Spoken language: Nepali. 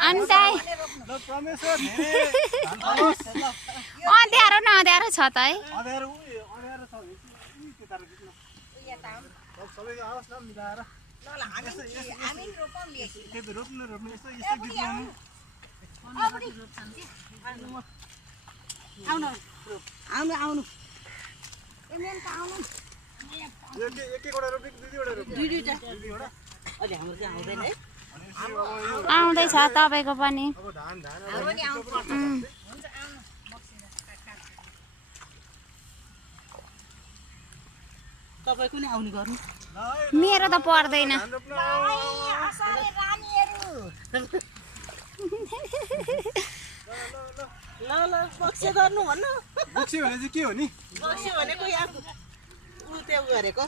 अन्ताई अँध्यारो न अँध्यारो छ त है आउनु आउँदैछ तपाईँको पनि तपाईको नि आउने गर्नु मेरो त पर्दैन ल बक्से गर्नु भन्नु बक्से भने चाहिँ के हो नि बक्से भनेको यहाँ उ त्यो गरेको